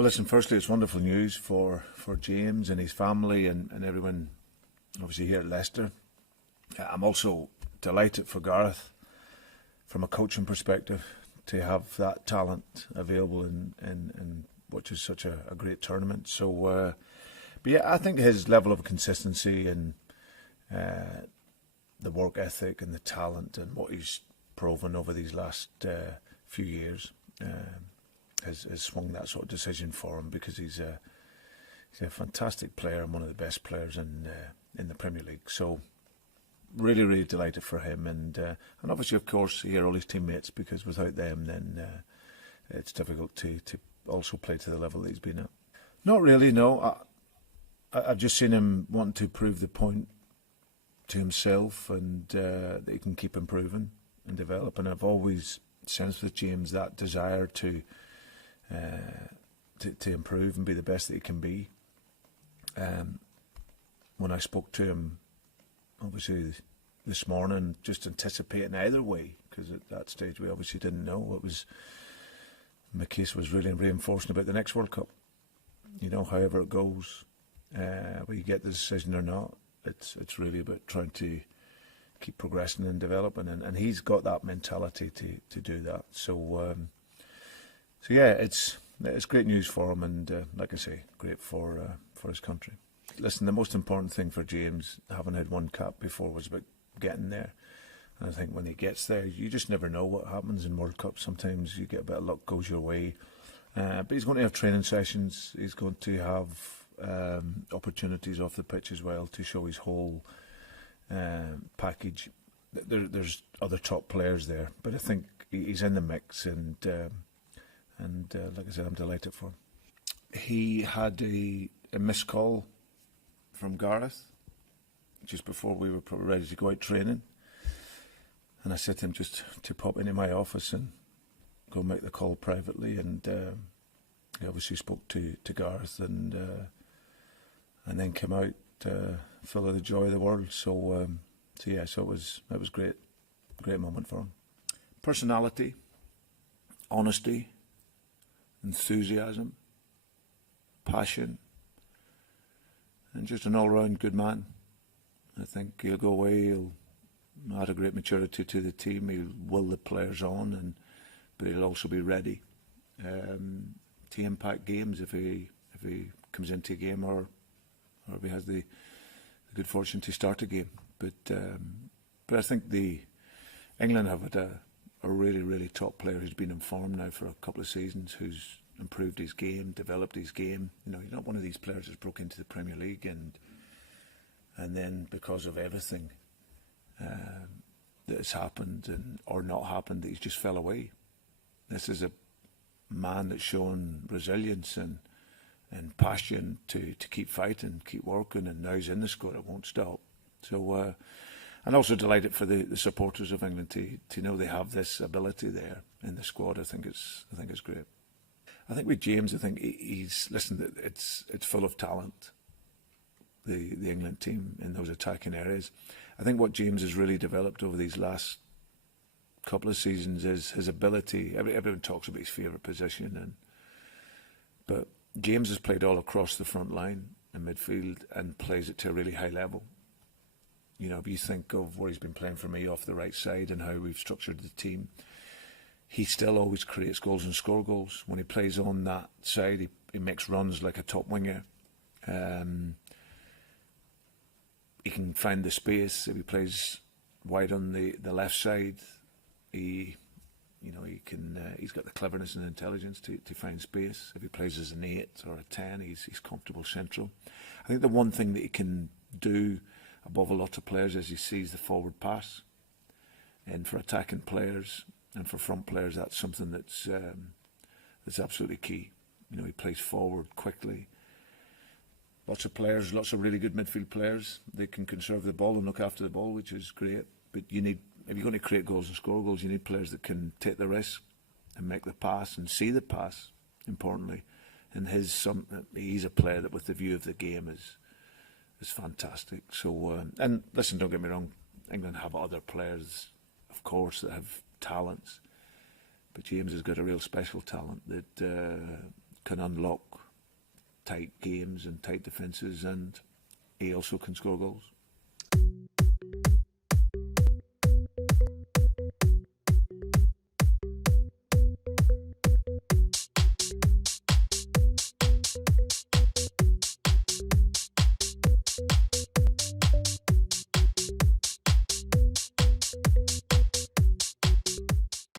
Well, listen, firstly, it's wonderful news for James and his family and everyone, obviously, here at Leicester. I'm also delighted for Gareth, from a coaching perspective, to have that talent available in which is such a great tournament. So, but yeah, I think his level of consistency and the work ethic and the talent and what he's proven over these last few years has swung that sort of decision for him, because he's a fantastic player and one of the best players in the Premier League. So really, really delighted for him, and obviously, of course, here all his teammates, because without them, then it's difficult to also play to the level that he's been at. Not really, no. I've just seen him wanting to prove the point to himself, and that he can keep improving and develop. And I've always sensed with James that desire to improve and be the best that he can be. When I spoke to him, obviously this morning, just anticipating either way, because at that stage we obviously didn't know what was. My case was really reinforcing about the next World Cup. You know, however it goes, whether you get the decision or not, it's really about trying to keep progressing and developing, and he's got that mentality to do that. So yeah, it's great news for him, and like I say, great for his country. Listen, the most important thing for James, having had one cap before, was about getting there. And I think when he gets there, you just never know what happens in World Cup. Sometimes you get a bit of luck goes your way. But he's going to have training sessions. He's going to have opportunities off the pitch as well to show his whole package. There's other top players there, but I think he's in the mix, and like I said, I'm delighted for him. He had a missed call from Gareth just before we were probably ready to go out training, and I said to him just to pop into my office and go make the call privately, and he obviously spoke to Gareth, and then came out full of the joy of the world. So yeah, so it was great moment for him. Personality, honesty, enthusiasm, passion, and just an all-round good man. I think he'll go away, he'll add a great maturity to the team, he'll will the players on, but he'll also be ready to impact games if he comes into a game, or if he has the good fortune to start a game. But I think England have had a really, really top player who's been informed now for a couple of seasons, who's improved his game, developed his game. You know, he's not one of these players who's broke into the Premier League and then, because of everything that has happened or not happened, that he's just fell away. This is a man that's shown resilience and passion to keep fighting, keep working, and now he's in the squad. It won't stop. So, and also delighted for the supporters of England to know they have this ability there in the squad. I think it's great. I think with James, I think he's listen. It's full of talent. The England team in those attacking areas. I think what James has really developed over these last couple of seasons is his ability. Everyone talks about his favourite position, but James has played all across the front line in midfield and plays it to a really high level. You know, if you think of where he's been playing for me off the right side and how we've structured the team, he still always creates goals and score goals. When he plays on that side, he makes runs like a top winger. He can find the space. If he plays wide on the left side, he's got the cleverness and intelligence to find space. If he plays as an 8 or a 10, he's comfortable central. I think the one thing that he can do above a lot of players is he sees the forward pass, and for attacking players and for front players, that's something that's absolutely key. You know, he plays forward quickly. Lots of players, lots of really good midfield players. They can conserve the ball and look after the ball, which is great. But if you're going to create goals and score goals, you need players that can take the risk and make the pass and see the pass, importantly. And he's a player that, with the view of the game, is fantastic. So, and listen, don't get me wrong, England have other players, of course, that have talents. But James has got a real special talent that can unlock tight games and tight defences, and he also can score goals.